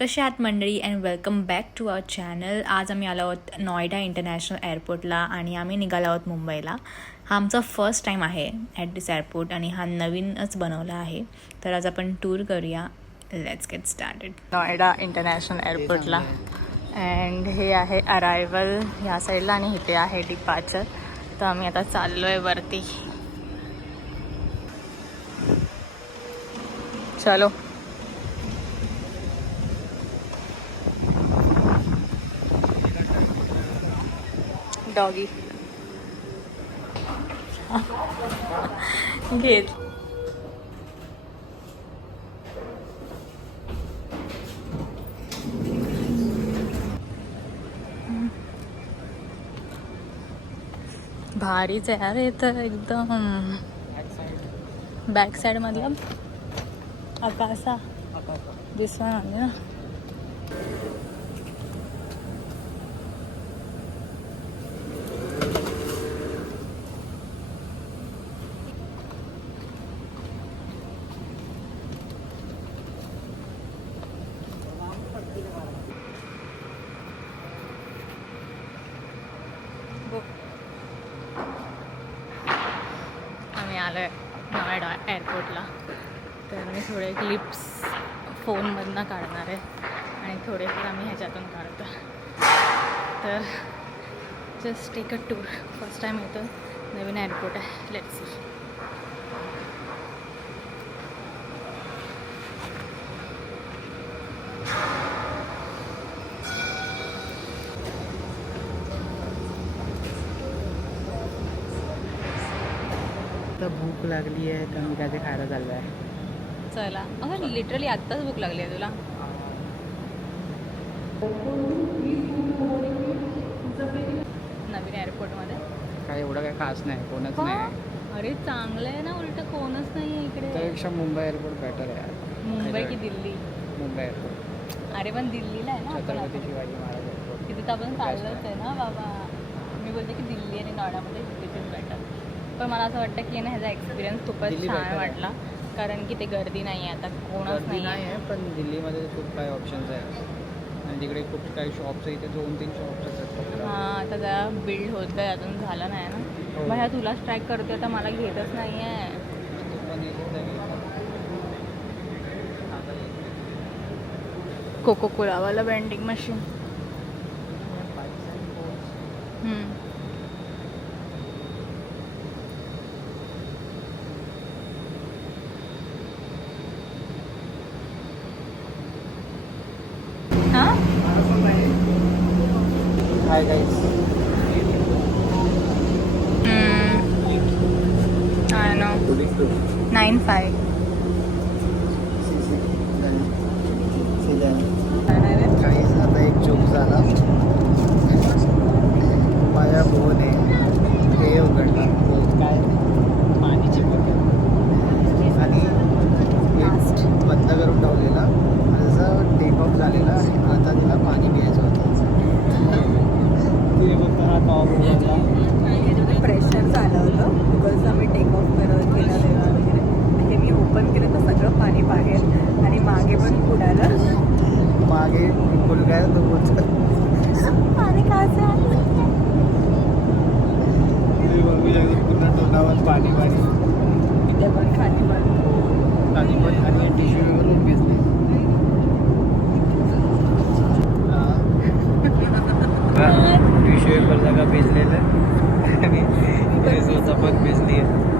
कशा आहात मंडळी and welcome back to our channel. आज आम्ही आलो आहोत नॉयडा इंटरनॅशनल एअरपोर्टला आणि आम्ही निघालो आहोत मुंबईला. हा आमचा फर्स्ट टाईम आहे ॲट दिस एअरपोर्ट आणि हा नवीनच बनवला आहे. तर आज आपण टूर करूया. Let's get started. Noida international एअरपोर्टला अँड हे आहे अरायवल ह्या साईडला आणि इथे आहे डिपार्चर. तर आम्ही आता चाललो आहे वरती. चलो. डॉगी घेत. भारीच आहे यार हे तर एकदम. बॅक साईड मतलब आकाशा दिसवा ना. आम्ही आलो आहे नॉयडा एअरपोर्टला. तर मी थोडे क्लिप्स फोनमधनं काढणार आहे आणि थोडेफार आम्ही ह्याच्यातून काढतो. तर just take a tour. First time येतो, नवीन एअरपोर्ट आहे. Let's see. तर भूक लागली आहे तर मी काय ते खायला चाललो आहे. चला. अगं लिटरली आत्ताच भूक लागली आहे तुला. नवीन एअरपोर्टमध्ये काय एवढं काय खास नाही, कोणच का? नाही. अरे चांगलं आहे ना, उलट कोणच नाही आहे इकडे. त्यापेक्षा मुंबई एअरपोर्ट बेटर आहे. मुंबई की दिल्ली? मुंबई एअरपोर्ट. अरे पण दिल्लीला आहे ना आपण छत्रपती आता. शिवाजी महाराज एअरपोर्ट. तिथे तर आपण चाललोच आहे ना बाबा. मी बोलते की दिल्ली आणि नॉयडामध्ये दिस इज बेटर. पण मला असं वाटतं की ना ह्याचा एक्सपिरियन्स खूपच दिल्ली छान better आहे. वाटला. कारण की ते गर्दी नाही आहे आता, कोणच गर्दी नाही नाही आहे. आहे, पण दिल्लीमध्ये खूप काही ऑप्शन्स आहेत आणि तिकडे खूप काही शॉप्स आहे. इथे 2-3 शॉप्स आहेत फक्त. हां, आता जरा बिल्ड होत आहे, अजून झालं नाही ना. हो. मग ह्या तुलाच ट्रॅक करते तर मला घेतच नाही आहे. तू पण इथे जाईल. कोको कोलावाला वेंडिंग मशीन. हां, हाय गाईस. I know. 9.5. काहीच आता एक जोक झाला. माझ्या भाऊने हे उघडला, काय पाणीची बॉटल आणि गेट बंद करून ठेवलेला. जसं टेक ऑफ झालेला आता तिला पाणी प्यायचं होतं. तिने फक्त हा टॉप उघडला. प्रेशर झालं होतं बिकॉज आम्ही टेक ऑफ करत केला तेव्हा वगैरे. हे मी ओपन केलं तर सगळं पाणी बाहेर आणि मागे पण उडालं. मागे बिलकुल काय तो पाणी खायचं पूर्ण तोंडावर पाणी पाणी. तिथे पण खाली पण आणि टिश्यू वगैरे भिजले. टिश्यू पेपर जागा भिजलेलं आणि केस पण भिजली आहे.